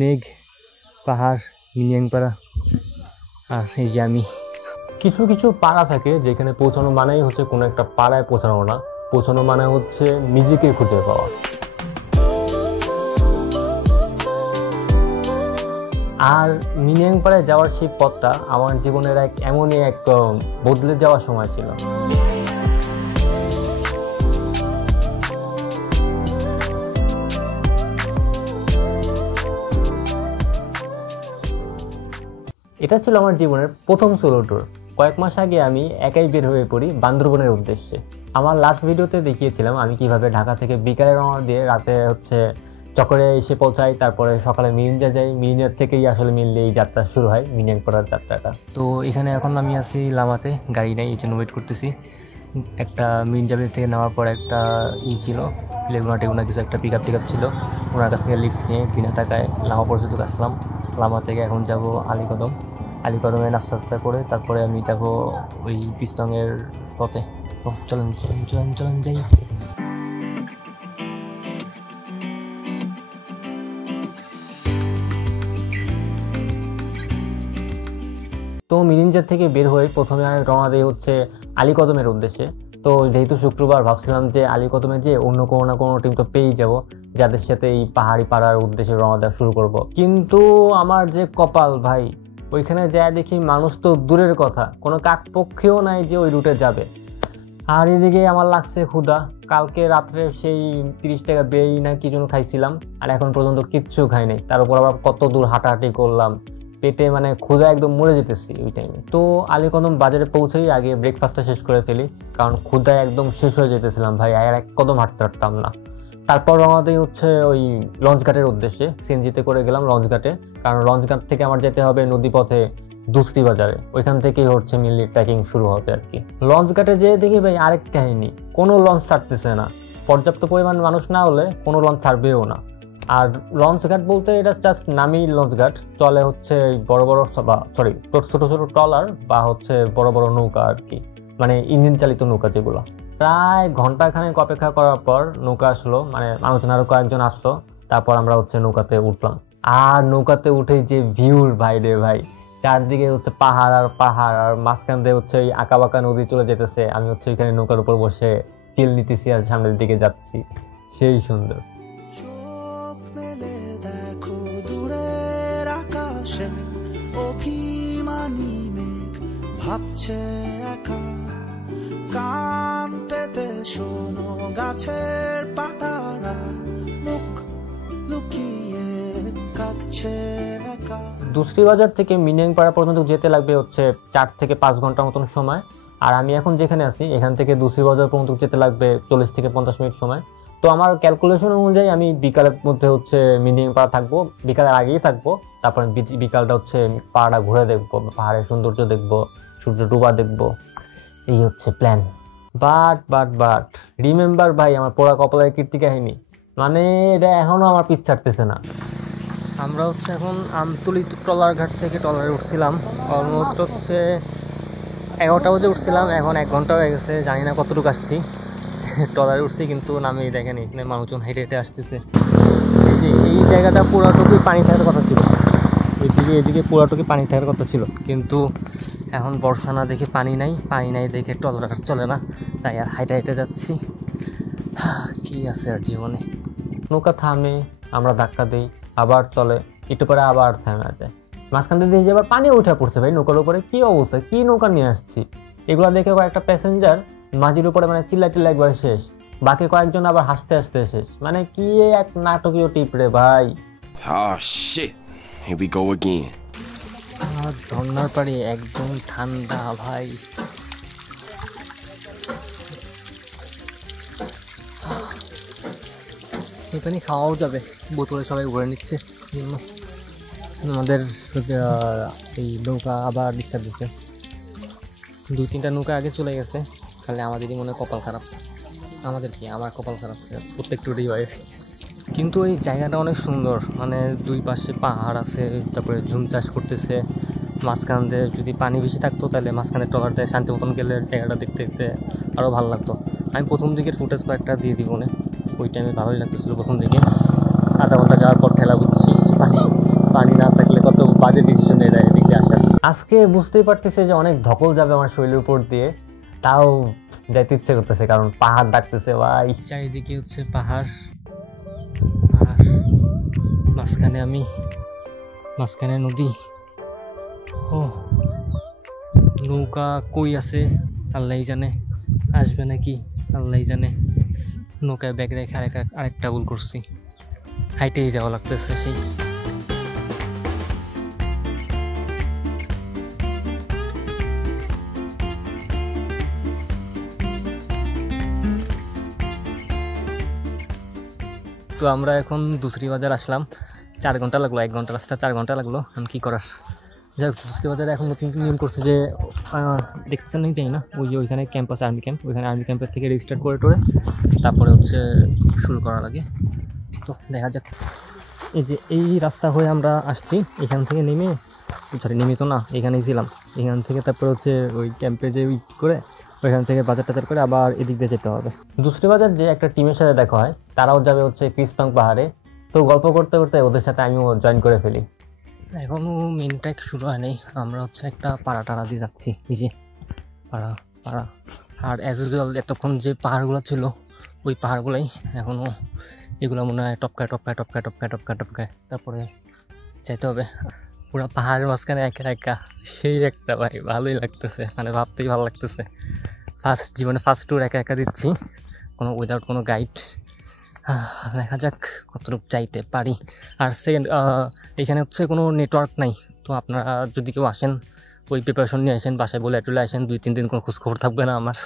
মেঘ, পাহাড়, মিনিয়াংপাড়া, আর এই যে আমি। কিছু কিছু পাড়া থাকে যেখানে পৌঁছানো মানেই হচ্ছে কোনো একটা পাড়ায় পৌঁছানো না, পৌঁছানো মানে হচ্ছে নিজেকে খুঁজে পাওয়া। আর মিনিয়াংপাড়ায় যাওয়ার সেই পথটা আমার জীবনের এমনই এক বদলে যাওয়ার সময় ছিল। এটা ছিল আমার জীবনের প্রথম সোলো ট্যুর। কয়েক মাস আগে আমি একাই বের হয়ে পড়ি বান্দরবনের উদ্দেশ্যে। আমার লাস্ট ভিডিওতে দেখিয়েছিলাম আমি কিভাবে ঢাকা থেকে বিকালে রওনা দিয়ে রাতে চকরে এসে পৌঁছাই, তারপরে সকালে মিরিঞ্জা যাই, মিরিঞ্জার থেকেই আসলে মিললে এই যাত্রা শুরু হয়, মিনিয়াংপাড়ার যাত্রাটা। তো এখানে এখন আমি আছি লামাতে, গাড়ি নেই, এই জন্য ওয়েট করতেছি। একটা মিরিঞ্জাবের থেকে নেওয়ার পর একটা ছিল লেগুনা কিছু একটা পিক আপ ছিল, ওনার কাছ থেকে লিফট নিয়ে বিনা টাকায় লামা পর্যন্ত আসলাম। লামা থেকে এখন যাব আলীকদমে নাস্তা করে তারপরে আমি যাব ওই পিস্তংয়ের পথে। চলেন যাই। তো মিরিঞ্জা থেকে বের হয়ে প্রথমে আমি রওনা দিই হচ্ছে আলীকদমের উদ্দেশ্যে। তো যেহেতু শুক্রবার, ভাবছিলাম যে আলীকদমে যে অন্য কোনো না কোনো টিম তো পেয়েই যাব, যাদের সাথে এই পাহাড়ি পাড়ার উদ্দেশ্যে রওনা দেওয়া শুরু করব। কিন্তু আমার যে কপাল ভাই, ওইখানে যায় দেখি মানুষ তো দূরের কথা, কোনো কাকপক্ষীও নাই যে ওই রুটে যাবে। আর এদিকে আমার লাগছে ক্ষুধা, কালকে রাত্রে সেই 30 টাকা বেই না কি জন্য খাইছিলাম, আর এখন পর্যন্ত কিচ্ছু খাই নাই। তার উপর আবার কত দূর হাঁটাহাঁটি করলাম, পেটে মানে ক্ষুধা একদম মরে যেতেছি ওই টাইমে। তো আলীকদম বাজারে পৌঁছেই আগে ব্রেকফাস্টটা শেষ করে ফেলি, কারণ ক্ষুধায় একদম শেষ হয়ে যেতেছিলাম ভাই, আর এক কদম হাঁটতে পারতাম না। তারপর আমাদের হচ্ছে ওই লঞ্চঘাটের উদ্দেশ্যে সিএনজিতে করে গেলাম লঞ্চঘাটে, কারণ লঞ্চঘাট থেকে আমার যেতে হবে নদীপথে দুসরি বাজারে, ওইখান থেকেই হচ্ছে মিলি ট্রেকিং শুরু হবে আর কি। লঞ্চঘাটে যেয়ে দেখি ভাই আরেক কাহিনী, কোনো লঞ্চ ছাড়তেছে না, পর্যাপ্ত পরিমাণ মানুষ না হলে কোনো লঞ্চ ছাড়বেও না। আর লঞ্চঘাট বলতে এটা জাস্ট নামি লঞ্চঘাট, চলে হচ্ছে বড় বড় ছোট ছোট ট্রলার বা হচ্ছে বড় বড় নৌকা আর কি, মানে ইঞ্জিন চালিত নৌকা যেগুলো। প্রায় ঘন্টাখানেক অপেক্ষা করার পর নৌকা আসলো, মানে মানুষজন আরো কয়েকজন আসলো, তারপর আমরা হচ্ছে নৌকাতে উঠলাম। আর নৌকাতে উঠে যে ভিউর ভাই রে ভাই, চারদিকে হচ্ছে পাহাড় আর পাহাড়, আর মাঝখান দিয়ে হচ্ছে ওই আঁকা বাঁকা নদী চলে যেতেছে, আমি হচ্ছে ওইখানে নৌকার উপর বসে ফিল নিতেছি আর সামনের দিকে যাচ্ছি, সেই সুন্দর। অভিমানী মেঘ ভাবছে একা, কান পেতে শোনো গাছের পাতারা মুখ লুকিয়ে কাঁদছে একা। দুসরি বাজার থেকে মিনিয়াংপাড়া পর্যন্ত যেতে লাগবে হচ্ছে 4 থেকে 5 ঘন্টার মতন সময়। আর আমি এখন যেখানে আছি এখান থেকে দুসরি বাজার পর্যন্ত যেতে লাগবে 40 থেকে 50 মিনিট সময়। তো আমার ক্যালকুলেশন অনুযায়ী আমি বিকালের মধ্যে হচ্ছে মিনিয়াংপাড়া থাকবো, বিকালের আগেই থাকবো। তারপরে বিকালটা হচ্ছে পাহাড়টা ঘুরে দেখবো, পাহাড়ের সৌন্দর্য দেখবো, সূর্য ডুবা দেখবো, এই হচ্ছে প্ল্যান। বাট রিমেম্বার ভাই, আমার পোড়া কপালের কীর্তি কাহিনী, মানে এটা এখনো আমার পিছ ছাড়তেছে না। আমরা হচ্ছে এখন আমতলী ট্রলার ঘাট থেকে ট্রলারে উঠছিলাম, অলমোস্ট হচ্ছে 11টা বাজে উঠছিলাম, এখন 1 ঘন্টা হয়ে গেছে, জানি না কতটুকু আসছি। ট্রলারে উঠছি কিন্তু নামে দেখেনি, এখানে মানুষজন হেঁটে হেঁটে আসতেছে। এই জায়গাটা পুরাটুকুই পানি থাকার কথা ছিল, এদিকে পুরাটুকুই পানি থাকার কথা ছিল, কিন্তু এখন বর্ষা না দেখে পানি নাই দেখে ট্রলার ঘাট চলে না, তাই আর হাইটে যাচ্ছি। কি আছে আর জীবনে, নৌকা থামে, আমরা ধাক্কা দিই, আবার চলে, একটু পরে আবার থেমে যায়, মাঝখান দিয়ে দিয়ে আবার পানি উঠে পড়ছে ভাই নৌকার উপরে। কি অবস্থা, কি নৌকা নিয়ে আসছি, এগুলো দেখে কয়েকটা প্যাসেঞ্জার মাঝির উপরে মানে চিল্লা একবার শেষ, বাকি কয়েকজন আবার হাসতে হাসতে শেষ, মানে কি এক নাটকীয় টিপ রে ভাই। Here we go again. আর ঝর্ণার পাড়ে একদম ঠান্ডা ভাই, এখানে খাওয়াও যাবে, বোতলে সবাই ভরে নিচ্ছে। আমাদের এই নৌকা আবার ডিস্টার্ব দিচ্ছে, 2-3টা নৌকা আগে চলে গেছে, তাহলে আমাদেরই মনে কপাল খারাপ, আমাদের কি আমার কপাল খারাপ প্রত্যেক টুরেই হয়। কিন্তু এই জায়গাটা অনেক সুন্দর, মানে দুই পাশে পাহাড় আছে, তারপরে ঝুম চাষ করতেছে, মাঝখান দিয়ে যদি পানি বেশি থাকতো তাহলে মাঝখানে ট্রলার দিয়ে শান্তি মতন গেলে জায়গাটা দেখতে দেখতে আরও ভালো লাগতো। আমি প্রথম দিকের ফুটেজ কয়েকটা দিয়ে দিব, ওই টাইমে ভালোই লাগতেছিল প্রথম দিকে, আধা ঘন্টা যাওয়ার পর ঠেলা বুঝছি পানি আজকে বুঝতেই পারতেছি যে অনেক ধকল যাবে আমার শরীরের উপর দিয়ে, তাও যেতে ইচ্ছে করতেছে কারণ পাহাড় ডাকতেছে ভাই। চারিদিকে হচ্ছে পাহাড়, আর মাঝখানে আমি, মাঝখানে নদী। ও নৌকা কই আছে আল্লাহই জানে, আসবে নাকি আল্লাহই জানে। নৌকায় ব্যাগ রেখে আরেকটা ভুল করছি, হাইটেই যাওয়া লাগতেছে সেই। তো আমরা এখন দুসরি বাজার আসলাম, 4 ঘন্টা লাগলো, 1 ঘন্টা রাস্তা 4 ঘন্টা লাগলো, এখন কী করার। যাই হোক, দুসরি বাজারে এখন নতুন নিয়ম করছে যে দেখতেছেন নাকি জানি না, ওই যে ওইখানে ক্যাম্প আছে, আর্মি ক্যাম্প, ওইখানে আর্মি ক্যাম্পের থেকে রেজিস্টার করে টোরে তারপরে হচ্ছে শুরু করা লাগে। তো দেখা যাক। এই যে এই রাস্তা হয়ে আমরা আসছি, এখান থেকে নেমে, সরি নেমে তো না, এখানেই ছিলাম, এখান থেকে তারপরে হচ্ছে ওই ক্যাম্পে যে করে ওইখান থেকে বাজার টাজার করে আবার এদিক দিয়ে যেতে হবে। দুসরি বাজার যে একটা টিমের সাথে দেখা হয়, তারাও যাবে হচ্ছে ক্রিস্পাং পাহাড়ে। তো গল্প করতে করতে ওদের সাথে আমিও জয়েন করে ফেলি। এখনও মেন ট্র্যাক শুরু হয় নাই, আমরা হচ্ছে একটা পাড়া টাড়া দিয়ে যাচ্ছি, এই যে পাড়া পাড়া। আর অ্যাজ ইউজুয়াল এতক্ষণ যে পাহাড়গুলো ছিল ওই পাহাড়গুলোই এখনও, এগুলো মনে হয় টপকায় টপকায় টপকায় টপকায় টপকায় টপকায় তারপরে চাইতে হবে। পুরো পাহাড়ের মাঝখানে একা একা, সেই একটা ভাই ভালোই লাগতেছে, মানে ভাবতেই ভালো লাগতেছে। জীবনে ফার্স্ট ট্যুর একা একা দিচ্ছি, উইদাউট কোনো গাইড। দেখা যাক কতটুকু চাইতে পারি। আর সেকেন্ড, এখানে হচ্ছে কোনো নেটওয়ার্ক নাই, তো আপনারা যদি কেউ আসেন ওই প্রিপারেশন নিয়ে আসেন, বাসায় বলে চলে আসেন, 2-3 দিন কোনো খোঁজখবর থাকবে না আমার।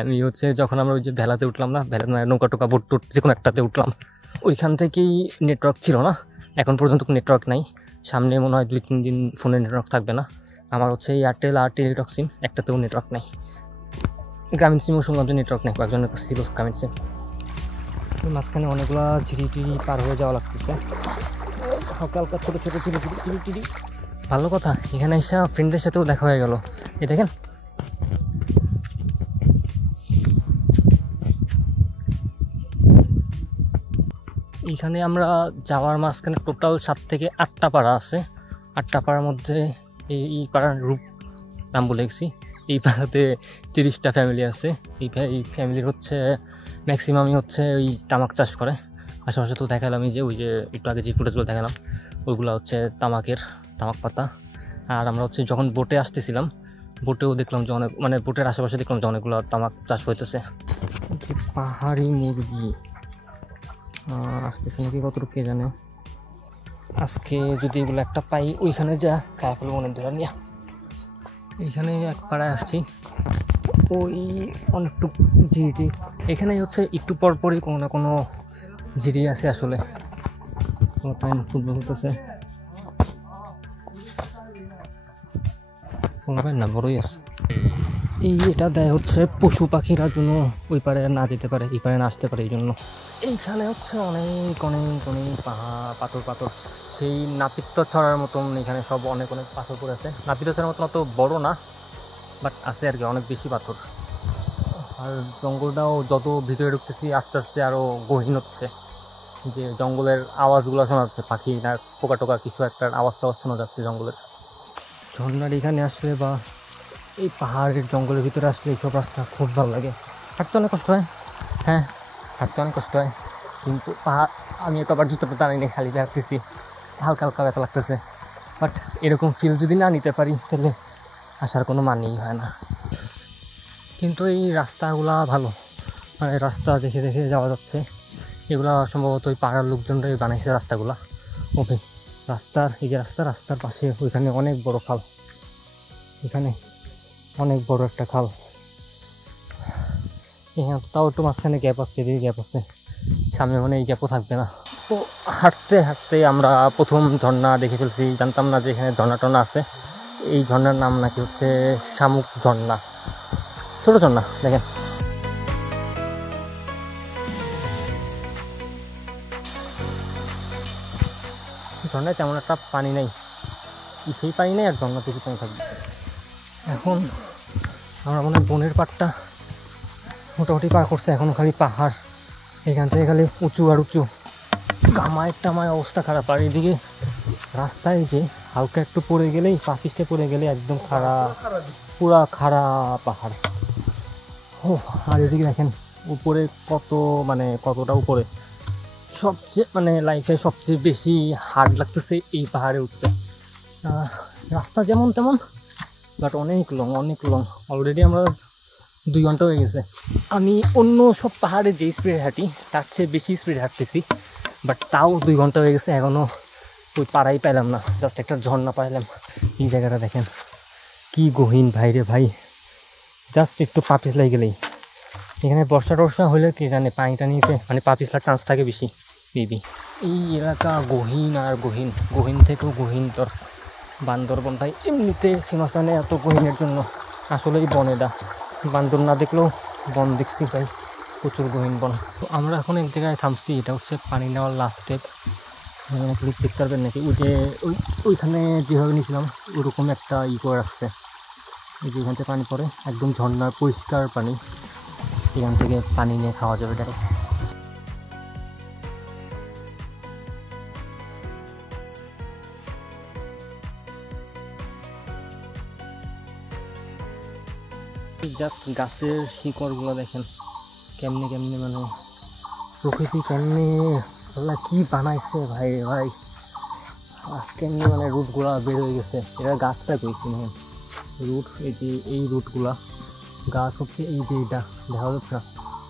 আমি হচ্ছে যখন আমরা ওই যে ভেলাতে উঠলাম না, ভেলা নৌকা টোকা বোট টোট যে কোনো একটাতে উঠলাম, ওইখান থেকেই নেটওয়ার্ক ছিল না, এখন পর্যন্ত নেটওয়ার্ক নাই। সামনে মনে হয় 2-3 দিন ফোনে নেটওয়ার্ক থাকবে না। আমার হচ্ছে এয়ারটেল আর টেলিটক সিম, একটাতেও নেটওয়ার্ক নাই। গ্রামীণ সিমও শুনলাম যে নেটওয়ার্ক নেই, কয়েকজনের কাছে ছিল গ্রামীণ সিম। মাঝখানে অনেকগুলো ঝিরি টিরি পার হয়ে যাওয়া লাগতেছে, হালকা হালকা ছোটো ছোটো টিরি। ভালো কথা, এখানে এসে ফ্রেন্ডদের সাথেও দেখা হয়ে গেল। এই দেখেন, এইখানে আমরা যাওয়ার মাঝখানে টোটাল 7 থেকে 8টা পাড়া আছে। 8টা পাড়ার মধ্যে এই পাড়ার রূপ নাম বলে গেছি, এই পাড়াতে 30টা ফ্যামিলি আছে। এই ফ্যামিলির হচ্ছে ম্যাক্সিমামই হচ্ছে ওই তামাক চাষ করে। আশেপাশে তো দেখালাম, এই যে ওই যে একটু আগে যে ফুটেজগুলো দেখালাম ওইগুলো হচ্ছে তামাক পাতা। আর আমরা হচ্ছে যখন বোটে আসতেছিলাম, বোটেও দেখলাম যে অনেক, মানে বোটের আশেপাশে দেখলাম যে অনেকগুলো তামাক চাষ হইতেছে। পাহাড়ি মুরগি আসতেছে নাকি কতটুকু কে জানে। আজকে যদি এগুলো একটা পাই, ওইখানে যা খায় ফেলবো অনেক ধরে নিয়ে। এইখানে এক পাড়ায় আসছি, ওই অনেকটুকু ঝিরি, এখানে হচ্ছে একটু পরপরই কোনো না কোনো ঝিরি আছে। আসলে ফুটবল হতেছে, না বড়ই আছে। এটা দেয় হচ্ছে পশু পাখিরা জন্য ওই পারে না যেতে পারে, এই পারে না আসতে পারে, এই জন্য। এইখানে হচ্ছে অনেক অনেক অনেক পাথর, সেই নাপিত ছড়ার মতন এখানে সব অনেক অনেক পাথর পড়ে আছে। নাপিত ছড়ার মতন অত বড় না, বাট আছে আর কি, অনেক বেশি পাথর। আর জঙ্গলটাও যত ভিতরে ঢুকতেছি আস্তে আস্তে আরও গহীন হচ্ছে, যে জঙ্গলের আওয়াজগুলো শোনা যাচ্ছে, পাখি না পোকা টোকা কিছু একটা আওয়াজ শোনা যাচ্ছে জঙ্গলের। ঝর্নার এখানে আসলে বা এই পাহাড়ের জঙ্গলের ভিতরে আসলে এইসব রাস্তা খুব ভালো লাগে। হাঁটতে অনেক কষ্ট হয়, হ্যাঁ হাঁটতে অনেক কষ্ট হয়, কিন্তু পাহাড়, আমি তো আবার জুতোটা টানিনি, খালি হাঁটতেছি, হালকা হালকা ব্যথা লাগতেছে। বাট এরকম ফিল যদি না নিতে পারি তাহলে আসার কোনো মানেই হয় না। কিন্তু এই রাস্তাগুলা ভালো, মানে রাস্তা দেখে দেখে যাওয়া যাচ্ছে। এগুলা সম্ভবত ওই পাড়ার লোকজনরাই বানাইছে রাস্তাগুলা। ওকে, এই যে রাস্তার পাশে ওইখানে অনেক বড় খাল, এখানে অনেক বড় একটা খাল। এখানে তো তাও একটু মাঝখানে গ্যাপ আছে, এদিকে গ্যাপ আছে, সামনে মানে এই গ্যাপও থাকবে না। তো হাঁটতে হাঁটতে আমরা প্রথম ঝর্ণা দেখে ফেলছি, জানতাম না যে এখানে ঝর্ণা টর্ণা আছে। এই ঝর্ণার নাম নাকি হচ্ছে শামুক ঝর্ণা, ছোটো ঝর্ণা। দেখেন ঝর্ণায় তেমন একটা পানি নেই, সেই পানি নেই, আর ঝর্ণা থেকে পানি থাকবে। এখন আমরা মনে হয় বনের পাড়টা মোটামুটি পার করছে, এখনও খালি পাহাড়, এখান থেকে খালি উঁচু আর উঁচু, গামায় টামায় অবস্থা খারাপ। আর এদিকে রাস্তায় যে হালকা একটু পড়ে গেলেই পা পিছলে পড়ে গেলে একদম পুরা খাড়া পাহাড়। ও আর এদিকে দেখেন উপরে কতটা উপরে, সবচেয়ে লাইফে সবচেয়ে বেশি হার্ড লাগতেছে এই পাহাড়ে উঠতে। রাস্তা যেমন তেমন, বাট অনেক লং অলরেডি আমরা 2 ঘন্টা হয়ে গেছে। আমি অন্য সব পাহাড়ে যে স্পিডে হাঁটি তার চেয়ে বেশি স্পিডে হাঁটতেছি, বাট তাও 2 ঘন্টা হয়ে গেছে, এখনও ওই পাড়াই পেলাম না, জাস্ট একটা ঝর্ণা পাইলাম। এই জায়গাটা দেখেন কি গহীন ভাই রে ভাই, জাস্ট একটু পা পিছলাই গেলেই। এখানে বর্ষা টর্ষা হলে কে জানে পানিটা নিতে পা পিছলার চান্স থাকে বেশি মেবি। এই এলাকা গহীন আর গহীন থেকেও গহীনতর। বান্দরবন ভাই এমনিতে ফেমাস হয় না এত গহীনের জন্য, আসলেই বনেদা। বান্দর না দেখলেও বন দেখছি ভাই, প্রচুর গহীন বন। তো আমরা এখন এক জায়গায় থামছি, এটা হচ্ছে পানি নেওয়ার লাস্ট স্টেপ। ক্লিক দেখতে পারবেন নাকি, ওইখানে যেভাবে নিয়েছিলাম ওরকম একটা করে রাখছে। এই যে এখান থেকে পানি পড়ে, একদম ঝর্ণার পরিষ্কার পানি, এখান থেকে পানি নিয়ে খাওয়া যাবে ডাইরেক্ট। জাস্ট গাছের শিকড়গুলো দেখেন কেমনে প্রকৃতি কেমনে কি বানাইছে ভাই ভাই, কেমনে রুটগুলা বের হয়ে গেছে। এটা গাছটা কইছি রুট, এই রুটগুলা গাছ হচ্ছে এই যে এটা দেখা যাচ্ছে না,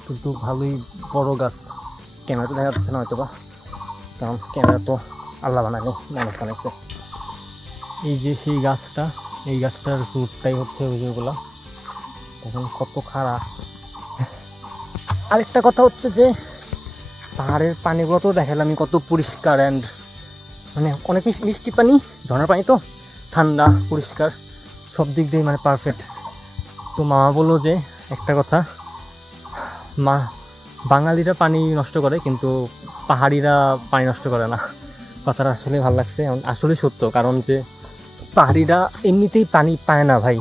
কিন্তু ভালোই বড় গাছ। ক্যামেরাতে দেখা যাচ্ছে না হয়তো বা, কারণ ক্যামেরা তো আল্লাহ বানায়নি, মানুষ বানাইছে। এই যে সেই গাছটা, এই গাছটার রুটটাই হচ্ছে ওই যেগুলা এখন কত খারাপ। আরেকটা কথা হচ্ছে যে পাহাড়ের পানিগুলো তো দেখালাম কত পরিষ্কার অ্যান্ড অনেক মিষ্টি পানি, ঝর্ণার পানি তো ঠান্ডা পরিষ্কার, সব দিক দিয়ে পারফেক্ট। তো মামা বললো যে একটা কথা, বাঙালিরা পানি নষ্ট করে কিন্তু পাহাড়িরা পানি নষ্ট করে না। কথাটা আসলে ভালো লাগছে, আসলে সত্য। কারণ যে পাহাড়িরা এমনিতেই পানি পায় না ভাই,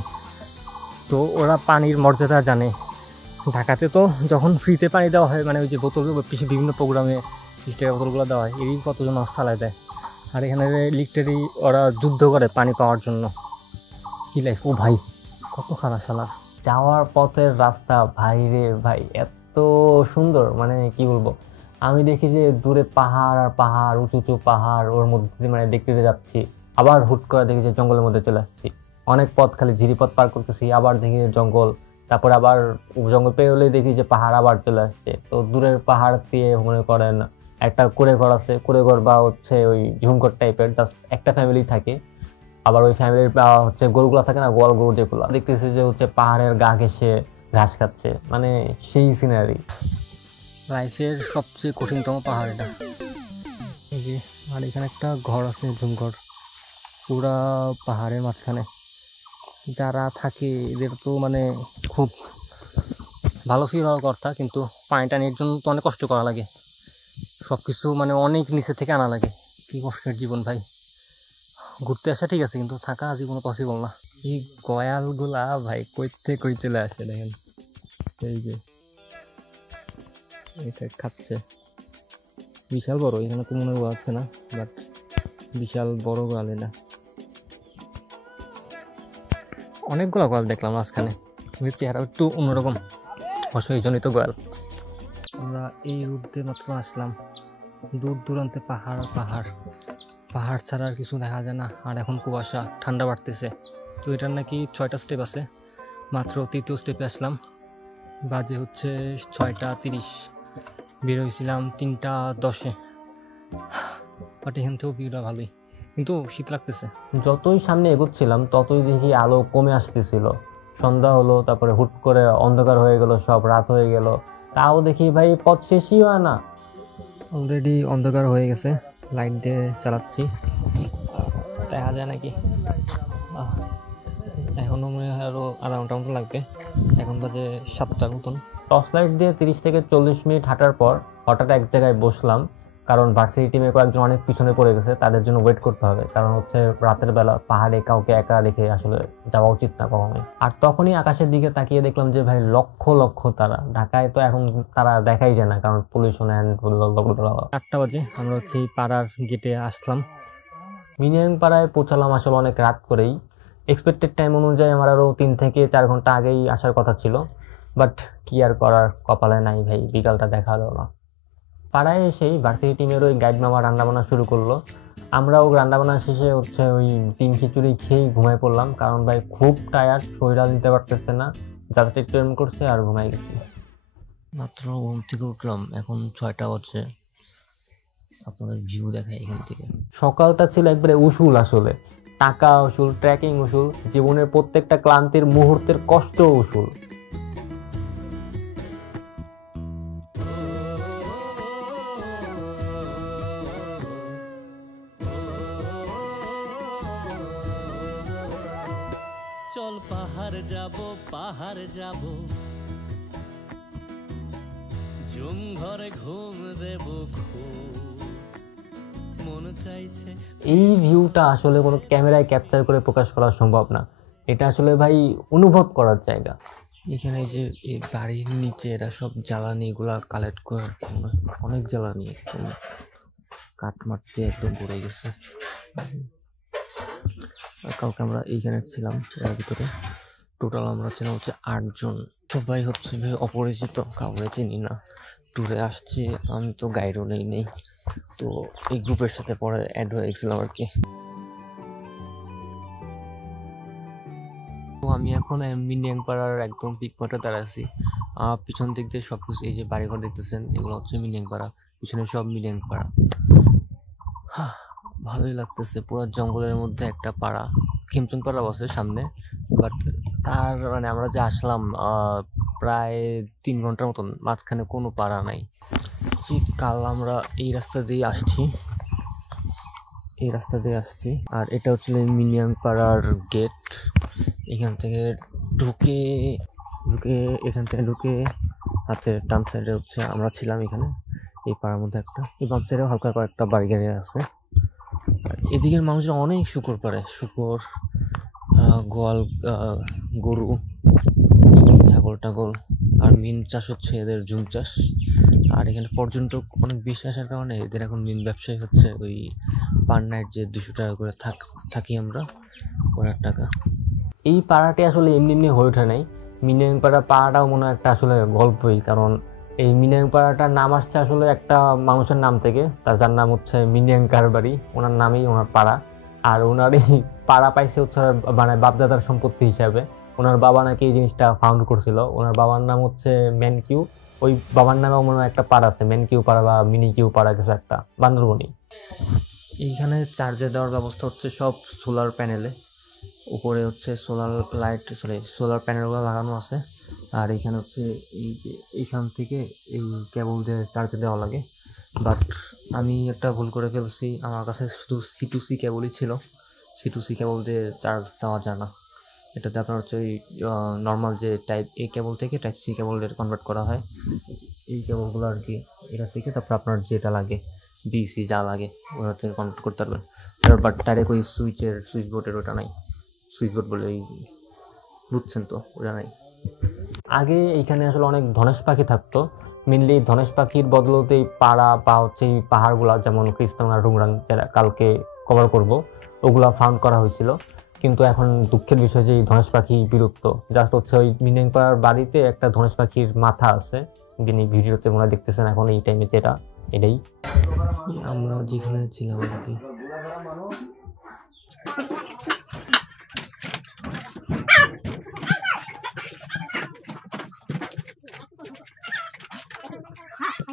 তো ওরা পানির মর্যাদা জানে। ঢাকাতে তো যখন ফ্রিতে পানি দেওয়া হয় ওই যে বোতল, বিভিন্ন প্রোগ্রামে 20 টাকা বোতলগুলো দেওয়া হয়, এরই কতজন ফালায় দেয়। আর এখানে লিটারি ওরা যুদ্ধ করে পানি পাওয়ার জন্য। কি লাইফ ও ভাই, কত খারাপ শালা। যাওয়ার পথের রাস্তা ভাই রে ভাই এত সুন্দর, কি বলবো। আমি দেখি যে দূরে পাহাড় আর পাহাড়, উঁচু উঁচু পাহাড়, ওর মধ্যে দেখতে যাচ্ছি, আবার হুট করে দেখি যে জঙ্গলের মধ্যে চলে আসছি। অনেক পথ খালি ঝিরিপথ পার করতেছি, আবার দেখি জঙ্গল, তারপর আবার জঙ্গল পেয়ে হলেই দেখি যে পাহাড় আবার চলে আসছে। তো দূরের পাহাড় দিয়ে মনে করেন একটা কুড়েঘর আছে, কুড়েঘর বা হচ্ছে ওই ঝুমঘর টাইপের, জাস্ট একটা ফ্যামিলি থাকে। আবার ওই ফ্যামিলির হচ্ছে গরুগুলা থাকে না, গোয়াল গরু যেগুলো, দেখতেছি যে হচ্ছে পাহাড়ের গা ঘেঁষে ঘাস খাচ্ছে, সেই সিনারি। লাইফের সবচেয়ে কঠিনতম পাহাড় এটা। এই যে আর এখানে একটা ঘর আছে, ঝুমঘর, পুরা পাহাড়ের মাঝখানে। যারা থাকে এদের তো খুব ভালো ফিল হওয়ার কথা, কিন্তু পানি টানির জন্য তো অনেক কষ্ট করা লাগে, সব কিছু অনেক নিচে থেকে আনা লাগে। কি কষ্টের জীবন ভাই। ঘুরতে আসা ঠিক আছে, কিন্তু থাকা জীবনে পসিবল না। এই গয়ালগুলা ভাই কই চলে আসে দেখেন, এই যে এটা খাচ্ছে, বিশাল বড়। এখানে তো মনে হচ্ছে না, বাট বিশাল বড় গোয়াল এটা। অনেকগুলো গোয়াল দেখলাম মাঝখানে, চেহারা একটু অন্যরকম, অসহজনিত গোয়াল। আমরা এই রুট দিয়ে মাত্র আসলাম, দূর দূরান্তে পাহাড় পাহাড়, পাহাড় ছাড়া আর কিছু দেখা যায় না। আর এখন কুয়াশা, ঠান্ডা বাড়তেছে। তো এটার নাকি 6টা স্টেপ আছে, মাত্র 3য় স্টেপে আসলাম। বাজে হচ্ছে 6টা 30, বের হয়েছিলাম 3টা 10-এ। বাট এখান থেকেও ভিউটা ভালোই, কিন্তু শীত লাগতেছে। যতই সামনে এগোচ্ছিলাম ততই দেখি আলো কমে আসতেছিল, সন্ধ্যা হলো, তারপরে হুট করে অন্ধকার হয়ে গেল, সব রাত হয়ে গেল। তাও দেখি ভাই পথ শেষই হয় না, অলরেডি অন্ধকার হয়ে গেছে। লাইট দিয়ে চালাচ্ছি, দেখা যায় নাকি। এখনও মনে হয় আরও আধা ঘন্টার মতো লাগবে, এখন বাজে 7টার মতন। টর্চ লাইট দিয়ে 30 থেকে 40 মিনিট হাঁটার পর হঠাৎ এক জায়গায় বসলাম, কারণ ভার্সিটি টিমে কয়েকজন অনেক পিছনে পড়ে গেছে, তাদের জন্য ওয়েট করতে হবে। কারণ হচ্ছে রাতের বেলা পাহাড়ে কাউকে একা রেখে আসলে যাওয়া উচিত না কখনোই। আর তখনই আকাশের দিকে তাকিয়ে দেখলাম যে ভাই লক্ষ লক্ষ তারা। ঢাকায় তো এখন তারা দেখাই যায় না, কারণ পলিউশন। 8টা বাজে আমরা হচ্ছে এই পাড়ার গেটে আসলাম। মিনিয়াং পাড়ায় পৌঁছালাম আসলে অনেক রাত করেই। এক্সপেক্টেড টাইম অনুযায়ী আমার আরও 3 থেকে 4 ঘন্টা আগেই আসার কথা ছিল, বাট কি আর করার, কপালে নাই ভাই, বিকালটা দেখা হলো না। পাড়ায় এসেই ভার্সিটি টিমের ওই গাইড মামা রান্নাবান্না শুরু করলো। আমরাও রান্নাবান্না শেষে ওই 3 খিচুড়ি খেয়েই ঘুমাই পড়লাম, কারণ ভাই খুব টায়ার্ড, শরীর নিতে পারতেছে না, জাস্ট একটু এরম করছে আর ঘুমাই গেছি। মাত্র ঘুম থেকে উঠলাম, এখন 6টা বাজে। আপনাদের ভিউ দেখায় এখান থেকে। সকালটা ছিল একবারে উসুল, আসলে টাকা উসুল, ট্রেকিং উসুল, জীবনের প্রত্যেকটা ক্লান্তির মুহূর্তের কষ্ট উসুল। চল পাহাড় যাব জুম ঘরে ঘুম দেব, মন চাইছে। এই ভিউটা আসলে কোনো ক্যামেরায় ক্যাপচার করে প্রকাশ করা সম্ভব না, এটা আসলে ভাই অনুভব করার জায়গা। এখানে যে এই বাড়ির নিচে এরা সব জ্বালানিগুলা কালেক্ট করে, অনেক জ্বালানি কাঠ মারতে একদম পড়ে গেছে। কালকে আমরা এইখানে ছিলাম, এর ভিতরে টোটাল আমরা ছিলাম হচ্ছে 8 জন। সবাই হচ্ছে অপরিচিত, কাউকে চিনি না, ট্যুরে আসছি, আমি তো গাইডও নেই, তো এই গ্রুপের সাথে পরে অ্যাড হয়ে গেছিলাম আর কি। তো আমি এখন মিনিয়াং পাড়ার একদম পিক পয়েন্টে দাঁড়ায় আছি। পিছন দিক দিয়ে সব কিছু, এই যে বাড়িঘর দেখতেছেন, এগুলো হচ্ছে মিনিয়াং পাড়া, পিছনে সব মিনিয়াং পাড়া। ভালোই লাগতেছে, পুরো জঙ্গলের মধ্যে একটা পাড়া। খেমচুন পাড়া আছে সামনে, বাট তার মানে আমরা যে আসলাম প্রায় 3 ঘন্টার মতন, মাঝখানে কোনো পাড়া নাই। কাল আমরা এই রাস্তা দিয়ে আসছি, আর এটা হচ্ছে মিনিয়াং পাড়ার গেট। এখান থেকে ঢুকে হাতে ডান সাইডে হচ্ছে আমরা ছিলাম এখানে, এই পাড়ার মধ্যে একটা, এই বাম সাইডেও হালকা কয়েকটা বাড়ি গাড়ি আছে। আর এদিকের মানুষরা অনেক শুকর পারে, শুকর, গোয়াল, গরু, ছাগল টাগল, আর মিন চাষ হচ্ছে এদের, জুম চাষ। আর এখানে পর্যটক অনেক বেশি আসার কারণে এদের এখন মিন ব্যবসায় হচ্ছে ওই পার নাইট যে 200 টাকা করে থাকি আমরা, ওরা টাকা। এই পাড়াটি আসলে এমনি হয়ে ওঠে নাই, মিনিয়াং পাড়াটাও মনে হয় একটা আসলে গল্পই, কারণ এই মিনিয়াং পাড়াটার নাম আসছে আসলে একটা মানুষের নাম থেকে, যার নাম হচ্ছে মিনিয়াং কারবারি, ওনার নামেই ওনার পাড়া। আর ওনার এই পাড়া পাইছে হচ্ছে মানে বাপদাদার সম্পত্তি হিসাবে। ওনার বাবা নাকি এই জিনিসটা ফাউন্ড করছিল, ওনার বাবার নাম হচ্ছে ম্যানকিউ, ওই বাবার নামেও মনে হয় একটা পাড়া আছে, ম্যানকিউ পাড়া বা মিনিকিউ পাড়া কিছু একটা, বান্দরবনি। এইখানে চার্জে দেওয়ার ব্যবস্থা হচ্ছে সব সোলার প্যানেলে, উপরে হচ্ছে সোলার প্যানেলগুলো লাগানো আছে। আর এখানে হচ্ছে এই যে এইখান থেকে এই কেবল দিয়ে চার্জ দেওয়া লাগে, বাট আমি একটা ভুল করে ফেলছি, আমার কাছে শুধু C2C কেবলই ছিল, C2C কেবল দিয়ে চার্জ দেওয়া যায় না। এটাতে আপনার হচ্ছে ওই নর্মাল যে টাইপ A কেবল থেকে টাইপ C কেবলের কনভার্ট করা হয়, এই কেবলগুলো আর কি, এটা থেকে তারপর আপনার যেটা লাগে BC যা লাগে ওটা থেকে কনভার্ট করতে পারবেন। বাট ডাইরেক্ট ওই সুইচ বোর্ডের ওটা নাই, সুইচ বোর্ড বলে ওই, বুঝছেন তো, ওটা নাই। আগে এইখানে আসলে অনেক ধনেশ পাখি থাকতো, মেনলি ধনেশ পাখির বদলতে এই পাড়া বা হচ্ছে এই পাহাড়গুলা, যেমন কৃষ্ণা রুংরাং যারা কালকে কভার করব, ওগুলা ফাউন্ড করা হয়েছিল। কিন্তু এখন দুঃখের বিষয় যে এই ধনেশ পাখি বিলুপ্ত, জাস্ট হচ্ছে ওই মিনিয়াং পাড়ার বাড়িতে একটা ধনেশ পাখির মাথা আছে, যিনি ভিডিওতে মনে দেখতেছেন এখন এই টাইমে, যেটা এটাই আমরা যেখানে ছিলাম আর কি।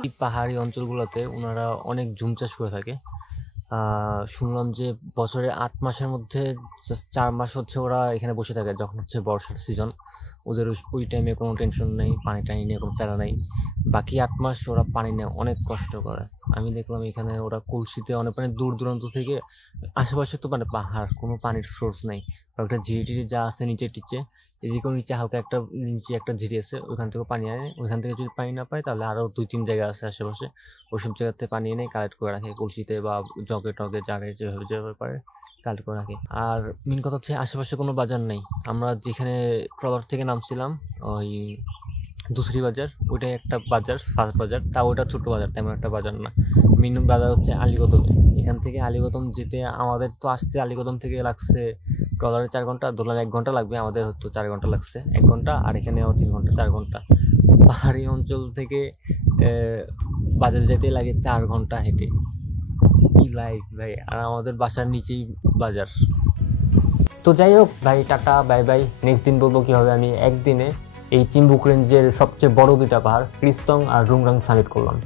এই পাহাড়ি অঞ্চলগুলোতে ওনারা অনেক জুম চাষ করে থাকে। শুনলাম যে বছরে 8 মাসের মধ্যে 4 মাস হচ্ছে ওরা এখানে বসে থাকে, যখন হচ্ছে বর্ষার সিজন, ওদের ওই টাইমে কোনো টেনশন নেই, পানি টানি নিয়ে কোনো প্যারা নেই। বাকি 8 মাস ওরা পানি নিয়ে অনেক কষ্ট করে। আমি দেখলাম এখানে ওরা কলসিতে অনেক পানি, দূর দূরান্ত থেকে, আশেপাশে তো মানে পাহাড়, কোনো পানির সোর্স নেই, একটা ঝিরি যা আছে নিচে টিচে, এদিকেও নিচে হালকা একটা নিচে একটা ঝিরি আছে, ওইখান থেকেও পানি আনে, ওইখান থেকে যদি পানি না পায় তাহলে আরও 2-3 জায়গা আছে আশেপাশে, ওইসব জায়গাতে পানি এনে কালেক্ট করে রাখে কলসিতে বা জগে টগে জারে, যেভাবে পারে কালেক্ট করে রাখে। আর মেন কথা হচ্ছে আশেপাশে কোনো বাজার নেই। আমরা যেখানে ট্রলার থেকে নামছিলাম ওই দুসরি বাজার, ওইটাই একটা বাজার, ফার্স্ট বাজার, তা ওটা ছোটো বাজার, তেমন একটা বাজার না। মেন বাজার হচ্ছে আলীকদমে, এখান থেকে আলীকদম যেতে আমাদের তো আসছে আলীকদম থেকে লাগছে ট্রলারে 4 ঘন্টা, ধরলাম 1 ঘন্টা লাগবে, আমাদের হয়তো 4 ঘন্টা লাগছে, 1 ঘন্টা, আর এখানে 3 ঘন্টা, 4 ঘন্টা। তো পাহাড়ি অঞ্চল থেকে বাজারে যেতে লাগে 4 ঘন্টা হেঁটে। কি লাইফ ভাই! আর আমাদের বাসার নিচেই বাজার। তো যাই হোক ভাই, টাটা, বাই বাই। নেক্সট দিন বলবো কীভাবে আমি একদিনে এই চিম্বুক রেঞ্জের সবচেয়ে বড় 2টা পাহাড় ক্রিস্তং আর রুংরাং সামিট করলাম।